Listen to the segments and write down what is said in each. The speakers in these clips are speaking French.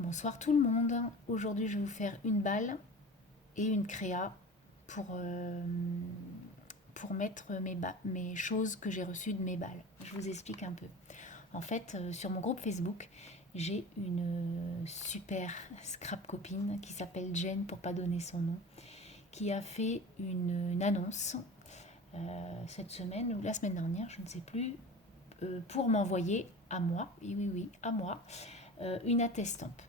Bonsoir tout le monde. Aujourd'hui, je vais vous faire une balle et une créa pour mettre mes choses que j'ai reçues de mes balles. Je vous explique un peu. En fait, sur mon groupe Facebook, j'ai une super scrap copine qui s'appelle Jen pour pas donner son nom, qui a fait une annonce cette semaine ou la semaine dernière, je ne sais plus, pour m'envoyer à moi, oui oui oui, à moi, une attestampe.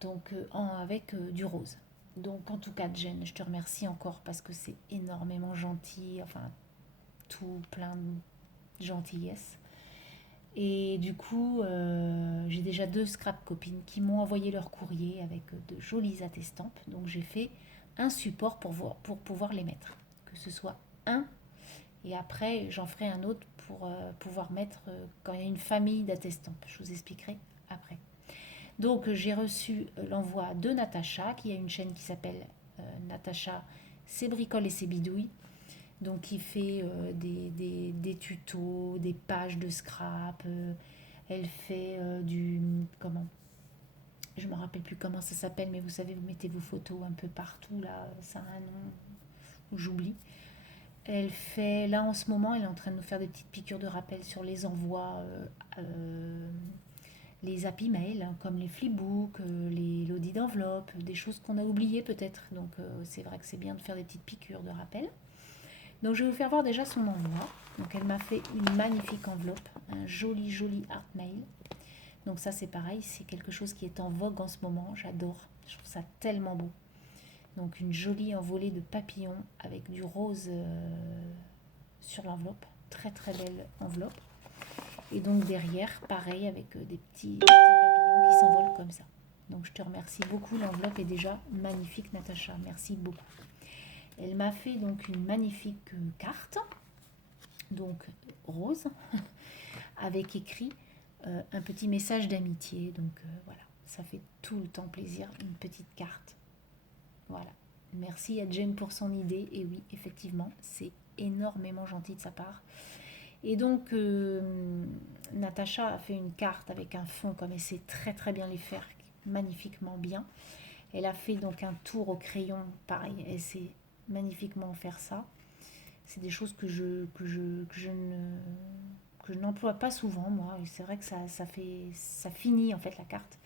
Donc avec du rose. Donc en tout cas, Jen, je te remercie encore parce que c'est énormément gentil, enfin tout plein de gentillesse. Et du coup, j'ai déjà deux scrap copines qui m'ont envoyé leur courrier avec de jolies attestampes. Donc j'ai fait un support pour pouvoir les mettre. Que ce soit un, et après j'en ferai un autre pour pouvoir mettre quand il y a une famille d'attestampes. Je vous expliquerai après. Donc j'ai reçu l'envoi de Natacha, qui a une chaîne qui s'appelle Natacha, ses bricoles et ses bidouilles. Donc qui fait des tutos, des pages de scrap. Elle fait du... Comment? Je ne me rappelle plus comment ça s'appelle, mais vous savez, vous mettez vos photos un peu partout, là, ça a un nom, ou j'oublie. Elle fait, là en ce moment, elle est en train de nous faire des petites piqûres de rappel sur les envois les happy mail, hein, comme les flipbooks, les l'audit d'enveloppe, des choses qu'on a oubliées peut-être. Donc c'est vrai que c'est bien de faire des petites piqûres de rappel. Donc je vais vous faire voir déjà son envoi. Donc elle m'a fait une magnifique enveloppe, un joli art mail. Donc ça c'est pareil, c'est quelque chose qui est en vogue en ce moment, j'adore. Je trouve ça tellement beau. Donc une jolie envolée de papillons avec du rose sur l'enveloppe. Très très belle enveloppe. Et donc derrière, pareil, avec des petits papillons qui s'envolent comme ça. Donc je te remercie beaucoup, l'enveloppe est déjà magnifique Natacha, merci beaucoup. Elle m'a fait donc une magnifique carte, donc rose, avec écrit un petit message d'amitié. Donc voilà, ça fait tout le temps plaisir, une petite carte. Voilà. Merci à Jen pour son idée. Et oui, effectivement, c'est énormément gentil de sa part. Et donc, Natacha a fait une carte avec un fond, comme elle sait très très bien les faire, magnifiquement bien. Elle a fait donc un tour au crayon, pareil, elle sait magnifiquement faire ça. C'est des choses que je n'emploie pas souvent, moi. Et c'est vrai que ça finit en fait la carte.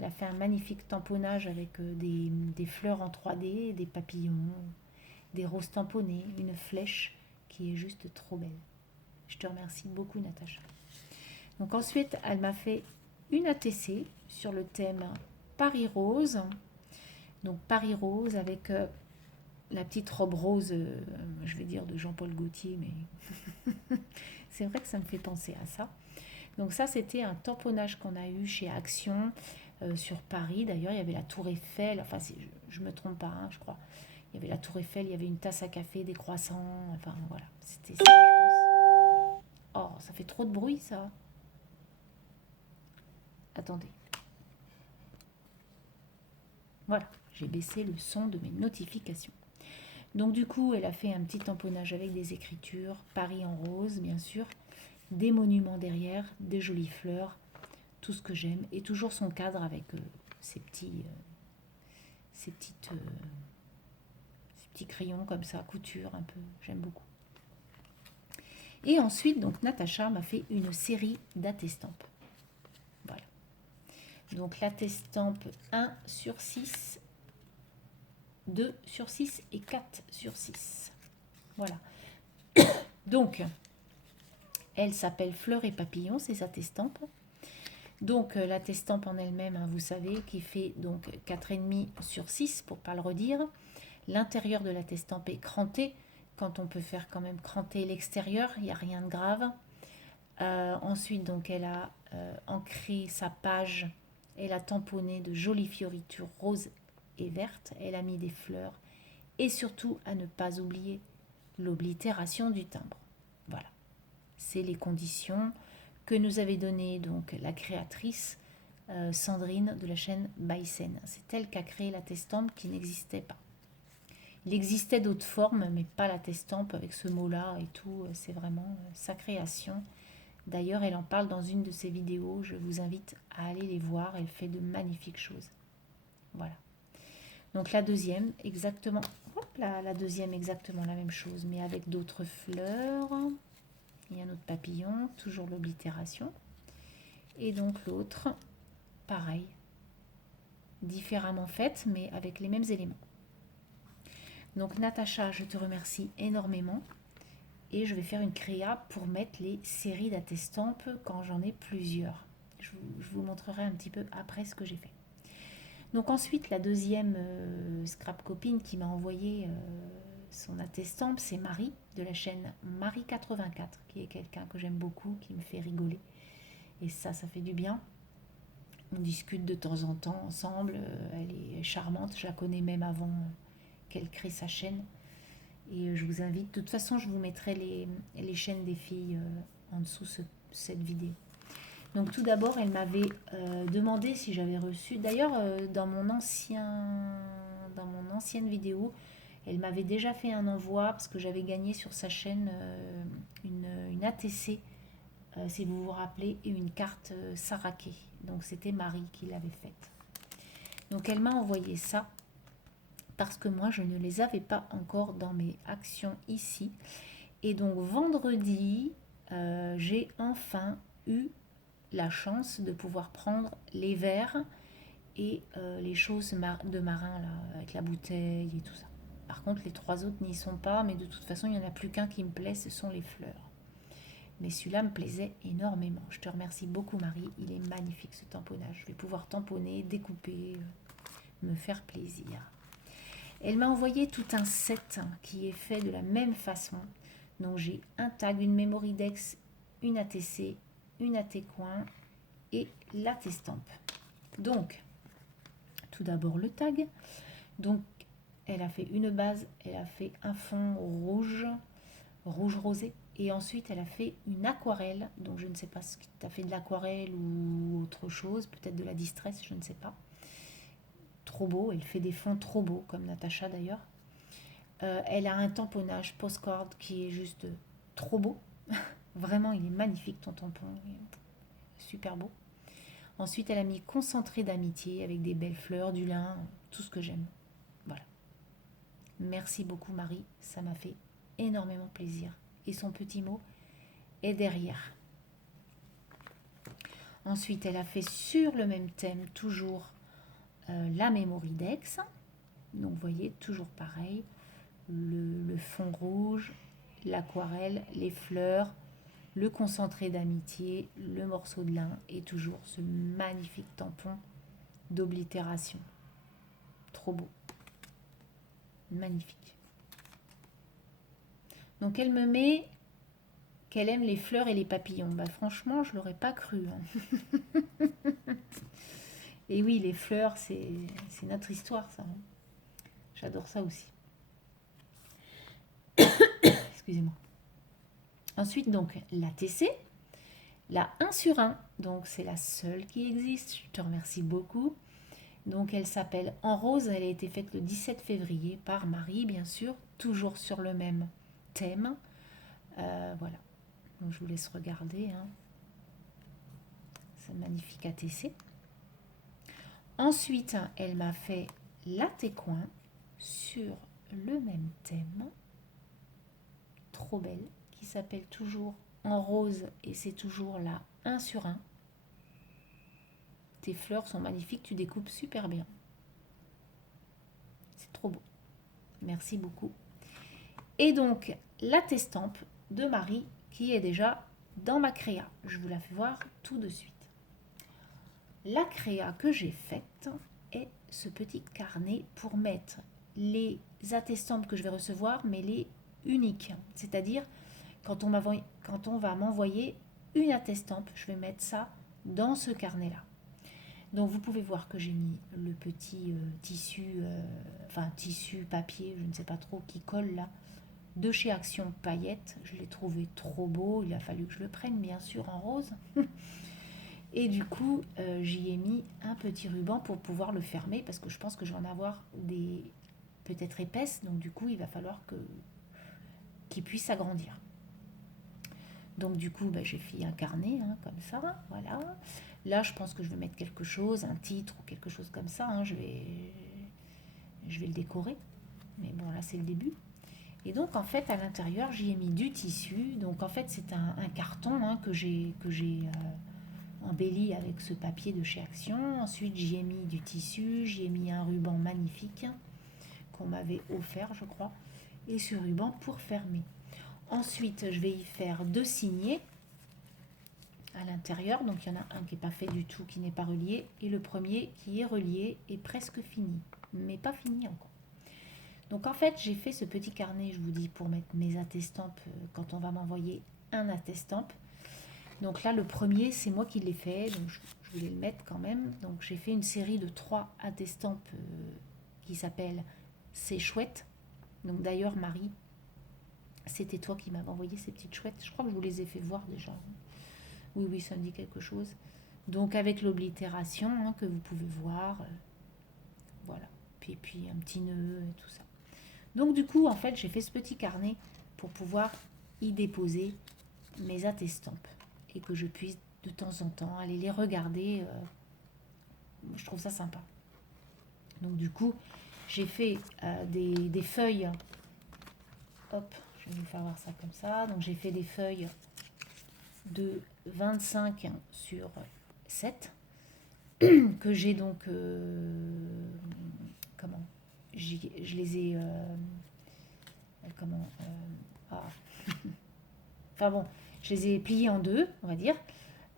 Elle a fait un magnifique tamponnage avec des fleurs en 3D, des papillons, des roses tamponnées, une flèche qui est juste trop belle. Je te remercie beaucoup, Natacha. Donc ensuite, elle m'a fait une ATC sur le thème Paris Rose. Donc Paris Rose avec la petite robe rose, je vais dire de Jean-Paul Gaultier, mais c'est vrai que ça me fait penser à ça. Donc ça, c'était un tamponnage qu'on a eu chez Action sur Paris. D'ailleurs, il y avait la Tour Eiffel. Enfin, si je me trompe pas, hein, je crois. Il y avait la Tour Eiffel, il y avait une tasse à café, des croissants. Enfin, voilà. C'était ça, je pense. Oh, ça fait trop de bruit, ça. Attendez. Voilà, j'ai baissé le son de mes notifications. Donc du coup, elle a fait un petit tamponnage avec des écritures, Paris en rose, bien sûr, des monuments derrière, des jolies fleurs, tout ce que j'aime, et toujours son cadre avec ces petits, ces petites, ces petits crayons comme ça, couture un peu, j'aime beaucoup. Et ensuite, donc Natacha m'a fait une série d'attestampes. Voilà. Donc l'attestampe 1 sur 6, 2 sur 6 et 4 sur 6. Voilà. Donc, elle s'appelle Fleurs et Papillons, ces attestampes. Donc, l'attestampe en elle-même, hein, vous savez, qui fait donc 4,5 sur 6, pour ne pas le redire. L'intérieur de l'attestampe est cranté. Quand on peut faire quand même cranter l'extérieur, il n'y a rien de grave. Ensuite, donc, elle a ancré sa page. Elle a tamponné de jolies fioritures roses et vertes. Elle a mis des fleurs. Et surtout, à ne pas oublier, l'oblitération du timbre. Voilà. C'est les conditions que nous avait données donc la créatrice Sandrine de la chaîne Baissen. C'est elle qui a créé la testampe qui n'existait pas. Il existait d'autres formes, mais pas la testampe avec ce mot-là et tout. C'est vraiment sa création. D'ailleurs, elle en parle dans une de ses vidéos. Je vous invite à aller les voir. Elle fait de magnifiques choses. Voilà. Donc la deuxième, exactement. Hop là, la deuxième, exactement la même chose, mais avec d'autres fleurs. Et un autre papillon, toujours l'oblitération. Et donc l'autre, pareil. Différemment faite, mais avec les mêmes éléments. Donc Natacha, je te remercie énormément. Et je vais faire une créa pour mettre les séries d'attestampes quand j'en ai plusieurs. Je vous montrerai un petit peu après ce que j'ai fait. Donc ensuite, la deuxième scrap copine qui m'a envoyé son attestampe, c'est Marie, de la chaîne Marie84, qui est quelqu'un que j'aime beaucoup, qui me fait rigoler. Et ça fait du bien. On discute de temps en temps ensemble. Elle est charmante, je la connais même avant qu'elle crée sa chaîne. Et je vous invite, de toute façon, je vous mettrai les chaînes des filles en dessous cette vidéo. Donc tout d'abord, elle m'avait demandé si j'avais reçu. D'ailleurs, dans mon ancienne vidéo, elle m'avait déjà fait un envoi parce que j'avais gagné sur sa chaîne une ATC, si vous vous rappelez, et une carte Saraké. Donc c'était Marie qui l'avait faite. Donc elle m'a envoyé ça parce que moi je ne les avais pas encore dans mes actions ici. Et donc vendredi, j'ai enfin eu la chance de pouvoir prendre les verres et les choses de marin là, avec la bouteille et tout ça. Par contre, les trois autres n'y sont pas, mais de toute façon, il n'y en a plus qu'un qui me plaît, ce sont les fleurs. Mais celui-là me plaisait énormément. Je te remercie beaucoup, Marie. Il est magnifique, ce tamponnage. Je vais pouvoir tamponner, découper, me faire plaisir. Elle m'a envoyé tout un set qui est fait de la même façon. Donc, j'ai un tag, une Mémoridex, une ATC, une AT-coin et l'attestampe. Donc, tout d'abord le tag. Donc, elle a fait une base, elle a fait un fond rouge rosé. Et ensuite, elle a fait une aquarelle. Donc, je ne sais pas si tu as fait de l'aquarelle ou autre chose, peut-être de la distress, je ne sais pas. Trop beau, elle fait des fonds trop beaux, comme Natacha d'ailleurs. Elle a un tamponnage postcard qui est juste trop beau. Vraiment, il est magnifique ton tampon. Super beau. Ensuite, elle a mis concentré d'amitié avec des belles fleurs, du lin, tout ce que j'aime. Voilà. Merci beaucoup Marie, ça m'a fait énormément plaisir. Et son petit mot est derrière. Ensuite, elle a fait sur le même thème, toujours la Mémoridex. Donc, vous voyez, toujours pareil. Le fond rouge, l'aquarelle, les fleurs, le concentré d'amitié, le morceau de lin et toujours ce magnifique tampon d'oblitération. Trop beau. Magnifique. Donc elle me met qu'elle aime les fleurs et les papillons. Bah franchement, je l'aurais pas cru. Hein. Et oui, les fleurs, c'est notre histoire, ça. Hein. J'adore ça aussi. Excusez-moi. Ensuite, donc, la TC, la 1 sur 1. Donc, c'est la seule qui existe. Je te remercie beaucoup. Donc, elle s'appelle En Rose. Elle a été faite le 17 février par Marie, bien sûr. Toujours sur le même thème. Voilà. Donc, je vous laisse regarder. Hein. C'est magnifique ATC. Ensuite, elle m'a fait l'AT-coin sur le même thème. Trop belle. Qui s'appelle toujours En Rose. Et c'est toujours la 1 sur 1. Tes fleurs sont magnifiques. Tu découpes super bien. C'est trop beau. Merci beaucoup. Et donc, l'attestampe de Marie qui est déjà dans ma créa. Je vous la fais voir tout de suite. La créa que j'ai faite est ce petit carnet pour mettre les attestampes que je vais recevoir, mais les uniques. C'est-à-dire, quand on va m'envoyer une attestampe, je vais mettre ça dans ce carnet-là. Donc vous pouvez voir que j'ai mis le petit tissu papier, je ne sais pas trop, qui colle là, de chez Action Paillettes. Je l'ai trouvé trop beau, il a fallu que je le prenne bien sûr en rose. Et du coup, j'y ai mis un petit ruban pour pouvoir le fermer parce que je pense que je vais en avoir des peut-être épaisses. Donc du coup, il va falloir qu'il puisse s'agrandir. Donc du coup, bah, j'ai fait un carnet, hein, comme ça, voilà. Là, je pense que je vais mettre quelque chose, un titre ou quelque chose comme ça, hein, je vais le décorer. Mais bon, là, c'est le début. Et donc, en fait, à l'intérieur, j'y ai mis du tissu. Donc, en fait, c'est un carton, hein, que j'ai embelli avec ce papier de chez Action. Ensuite, j'y ai mis du tissu, j'y ai mis un ruban magnifique qu'on m'avait offert, je crois, et ce ruban pour fermer. Ensuite, je vais y faire 2 signets à l'intérieur. Donc, il y en a un qui n'est pas fait du tout, qui n'est pas relié, et le premier qui est relié est presque fini, mais pas fini encore. Donc, en fait, j'ai fait ce petit carnet, je vous dis, pour mettre mes attestampes quand on va m'envoyer un attestampe. Donc là, le premier, c'est moi qui l'ai fait, donc je voulais le mettre quand même. Donc, j'ai fait une série de 3 attestampes qui s'appellent C'est chouette. Donc, d'ailleurs, Marie, c'était toi qui m'avais envoyé ces petites chouettes. Je crois que je vous les ai fait voir déjà. Oui, oui, ça me dit quelque chose. Donc, avec l'oblitération, hein, que vous pouvez voir. Voilà. Puis un petit nœud et tout ça. Donc, du coup, en fait, j'ai fait ce petit carnet pour pouvoir y déposer mes attestampes et que je puisse de temps en temps aller les regarder. Je trouve ça sympa. Donc, du coup, j'ai fait des feuilles. Hop, je vais vous faire voir ça comme ça. Donc, j'ai fait des feuilles de 25 sur 7 que j'ai donc comment je les ai comment ah. Enfin bon, je les ai pliés en deux, on va dire.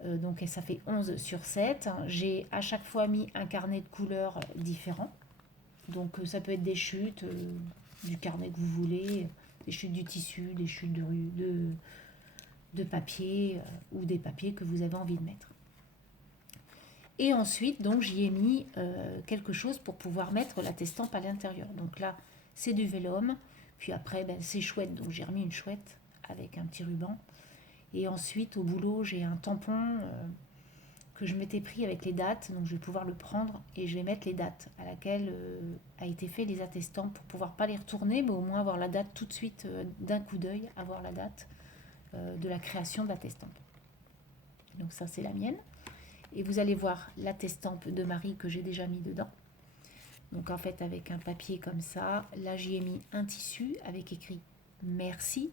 Donc ça fait 11 sur 7. J'ai à chaque fois mis un carnet de couleurs différent. Donc ça peut être des chutes du carnet que vous voulez, des chutes du tissu, des chutes de papier ou des papiers que vous avez envie de mettre. Et ensuite, donc, j'y ai mis quelque chose pour pouvoir mettre la testampe à l'intérieur. Donc là, c'est du vélum. Puis après, ben, c'est chouette. Donc j'ai remis une chouette avec un petit ruban. Et ensuite, au boulot, j'ai un tampon que je m'étais pris avec les dates. Donc je vais pouvoir le prendre et je vais mettre les dates à laquelle a été fait les attestampes pour pouvoir pas les retourner, mais au moins avoir la date tout de suite d'un coup d'œil, avoir la date de la création de la testampe. Donc ça, c'est la mienne. Et vous allez voir la testampe de Marie que j'ai déjà mis dedans. Donc en fait, avec un papier comme ça, là j'y ai mis un tissu avec écrit merci.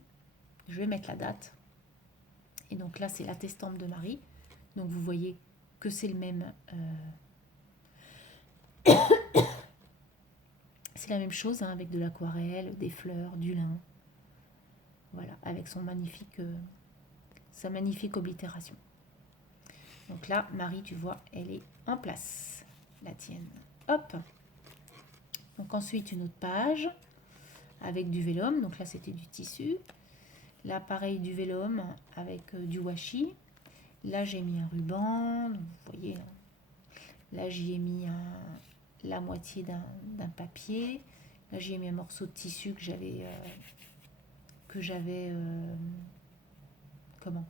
Je vais mettre la date. Et donc là, c'est la testampe de Marie. Donc vous voyez que c'est le même. C'est la même chose, hein, avec de l'aquarelle, des fleurs, du lin. Voilà, avec sa magnifique oblitération. Donc là, Marie, tu vois, elle est en place, la tienne. Hop. Donc ensuite, une autre page avec du vélum. Donc là, c'était du tissu. Là, pareil, du vélum avec du washi. Là, j'ai mis un ruban. Donc, vous voyez, là, j'y ai mis la moitié d'un papier. Là, j'y ai mis un morceau de tissu que j'avais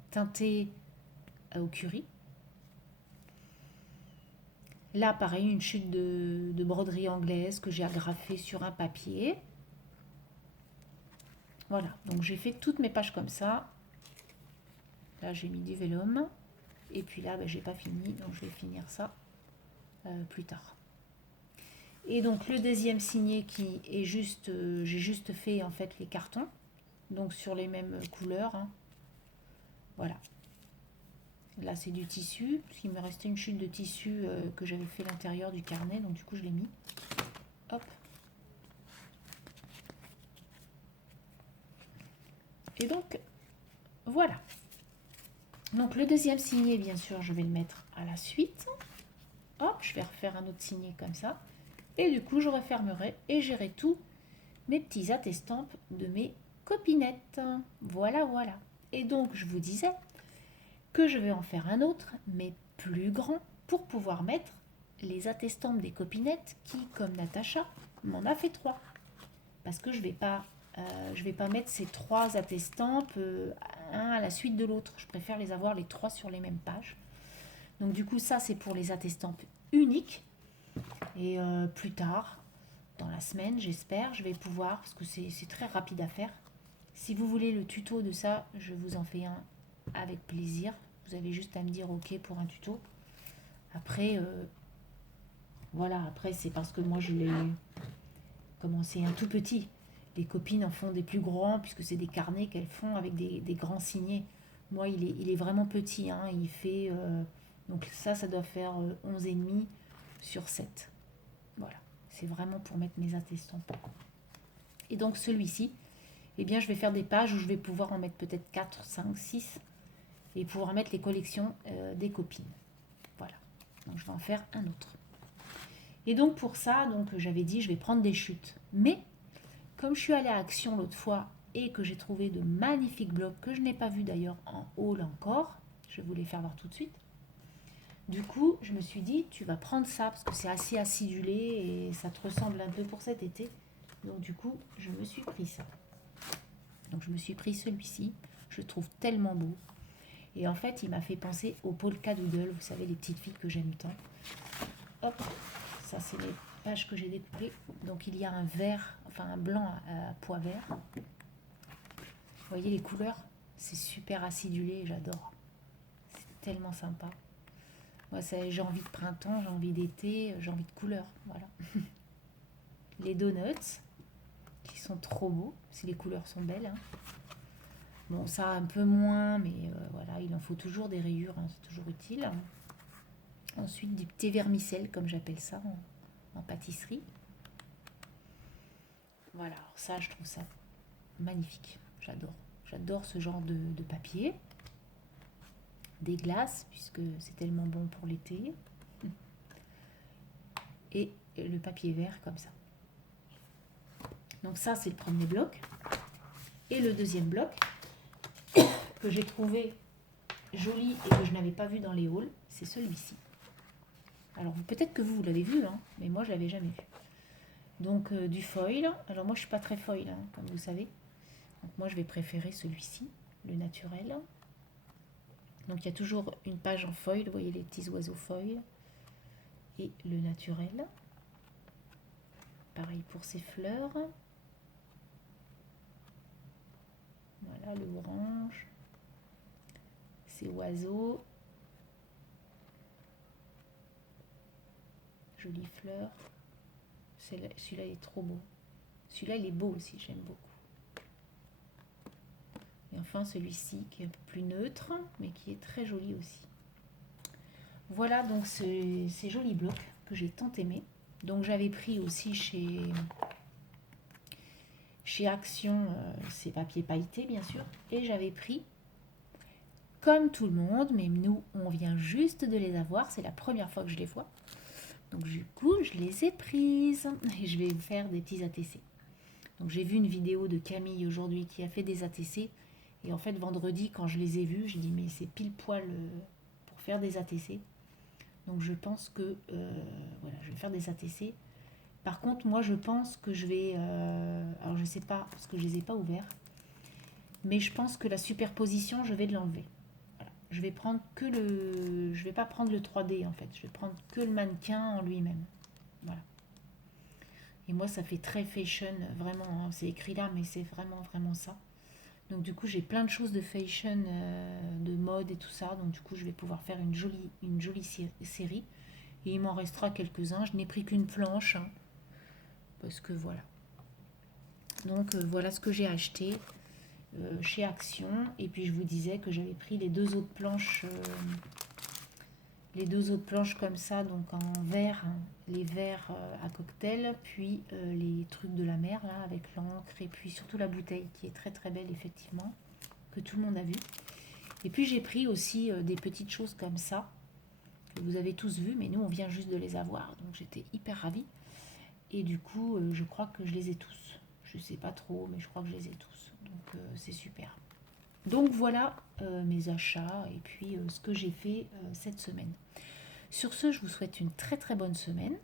teinté au curry. Là, pareil, une chute de broderie anglaise que j'ai agrafée sur un papier. Voilà, donc j'ai fait toutes mes pages comme ça. Là, j'ai mis du vélum. Et puis là, j'ai pas fini, donc je vais finir ça plus tard. Et donc le deuxième signet qui est juste, j'ai juste fait en fait les cartons, donc sur les mêmes couleurs. Hein. Voilà. Là, c'est du tissu, parce qu'il me restait une chute de tissu que j'avais fait à l'intérieur du carnet, donc du coup, je l'ai mis. Hop. Et donc, voilà. Donc, le deuxième signet, bien sûr, je vais le mettre à la suite. Hop, je vais refaire un autre signet comme ça. Et du coup, je refermerai et j'irai tous mes petits attestampes de mes copinettes. Voilà, voilà. Et donc, je vous disais que je vais en faire un autre, mais plus grand, pour pouvoir mettre les attestampes des copinettes qui, comme Natacha, m'en a fait 3. Parce que je vais pas mettre ces 3 attestampes un à la suite de l'autre. Je préfère les avoir les 3 sur les mêmes pages. Donc du coup, ça c'est pour les attestampes uniques. Et plus tard, dans la semaine, j'espère, je vais pouvoir, parce que c'est très rapide à faire. Si vous voulez le tuto de ça, je vous en fais un avec plaisir. Vous avez juste à me dire ok pour un tuto. Après, voilà, après c'est parce que moi je l'ai commencé un tout petit. Les copines en font des plus grands puisque c'est des carnets qu'elles font avec des grands signets. Moi il est vraiment petit, hein, il fait... donc ça doit faire 11,5 sur 7. Voilà, c'est vraiment pour mettre mes attestants. Et donc celui-ci, eh bien je vais faire des pages où je vais pouvoir en mettre peut-être 4, 5, 6 et pouvoir mettre les collections des copines. Voilà, donc je vais en faire un autre. Et donc pour ça, donc j'avais dit je vais prendre des chutes. Mais comme je suis allée à Action l'autre fois et que j'ai trouvé de magnifiques blocs que je n'ai pas vu d'ailleurs en haul encore, je vais vous les faire voir tout de suite. Du coup, je me suis dit, tu vas prendre ça parce que c'est assez acidulé et ça te ressemble un peu pour cet été. Donc du coup, je me suis pris ça. Donc je me suis pris celui-ci. Je le trouve tellement beau. Et en fait, il m'a fait penser au polka doodle. Vous savez, les petites filles que j'aime tant. Hop, ça c'est les pages que j'ai découpées. Donc il y a un vert, enfin un blanc à pois vert. Vous voyez les couleurs? C'est super acidulé, j'adore. C'est tellement sympa. Moi, j'ai envie de printemps, j'ai envie d'été, j'ai envie de couleurs. Voilà. Les donuts, qui sont trop beaux, si les couleurs sont belles. Hein. Bon, ça un peu moins, mais voilà, il en faut toujours des rayures, hein, c'est toujours utile. Ensuite, du thé vermicelle, comme j'appelle ça, en pâtisserie. Voilà, alors ça, je trouve ça magnifique. J'adore. J'adore ce genre de papier. Des glaces, puisque c'est tellement bon pour l'été. Et le papier vert comme ça. Donc ça, c'est le premier bloc. Et le deuxième bloc, que j'ai trouvé joli et que je n'avais pas vu dans les hauls, c'est celui-ci. Alors peut-être que vous l'avez vu, hein, mais moi je l'avais jamais vu. Donc du foil. Alors moi je suis pas très foil, hein, comme vous savez. Donc moi je vais préférer celui-ci, le naturel. Donc il y a toujours une page en foil, vous voyez les petits oiseaux foil. Et le naturel. Pareil pour ces fleurs. Voilà le orange. Ces oiseaux. Jolie fleur. Celui-là il est trop beau. Celui-là il est beau aussi, j'aime beaucoup. Et enfin celui-ci qui est un peu plus neutre, mais qui est très joli aussi. Voilà donc ces jolis blocs que j'ai tant aimés. Donc j'avais pris aussi chez Action ces papiers pailletés bien sûr. Et j'avais pris, comme tout le monde, mais nous on vient juste de les avoir, c'est la première fois que je les vois. Donc du coup je les ai prises et je vais faire des petits ATC. Donc j'ai vu une vidéo de Camille aujourd'hui qui a fait des ATC. Et en fait vendredi quand je les ai vus, j'ai dit mais c'est pile poil pour faire des ATC. Donc je pense que voilà, je vais faire des ATC. Par contre, moi je pense que je vais... alors je sais pas, parce que je les ai pas ouverts. Mais je pense que la superposition, je vais l'enlever. Voilà. Je vais prendre que le... Je vais pas prendre le 3D en fait. Je vais prendre que le mannequin en lui-même. Voilà. Et moi ça fait très fashion, vraiment. Hein, c'est écrit là, mais c'est vraiment, vraiment ça. Donc du coup j'ai plein de choses de fashion, de mode et tout ça. Donc du coup je vais pouvoir faire une jolie série. Et il m'en restera quelques-uns. Je n'ai pris qu'une planche. Hein, parce que voilà. Donc voilà ce que j'ai acheté chez Action. Et puis je vous disais que j'avais pris les deux autres planches. Les deux autres planches comme ça, donc en verre, hein, les verres à cocktail, puis les trucs de la mer là avec l'encre et puis surtout la bouteille qui est très très belle effectivement, que tout le monde a vu. Et puis j'ai pris aussi des petites choses comme ça, que vous avez tous vu, mais nous on vient juste de les avoir, donc j'étais hyper ravie. Et du coup je crois que je les ai tous. Je sais pas trop, mais je crois que je les ai tous. Donc c'est super. Donc voilà mes achats et puis ce que j'ai fait cette semaine. Sur ce, je vous souhaite une très très bonne semaine.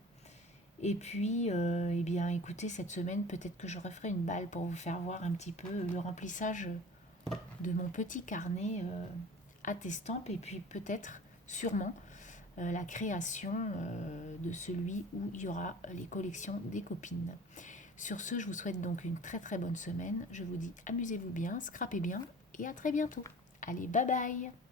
Et puis, eh bien, écoutez, cette semaine, peut-être que je referai une balle pour vous faire voir un petit peu le remplissage de mon petit carnet à Testampe. Et puis peut-être, sûrement, la création de celui où il y aura les collections des copines. Sur ce, je vous souhaite donc une très très bonne semaine. Je vous dis amusez-vous bien, scrapez bien et à très bientôt. Allez, bye bye!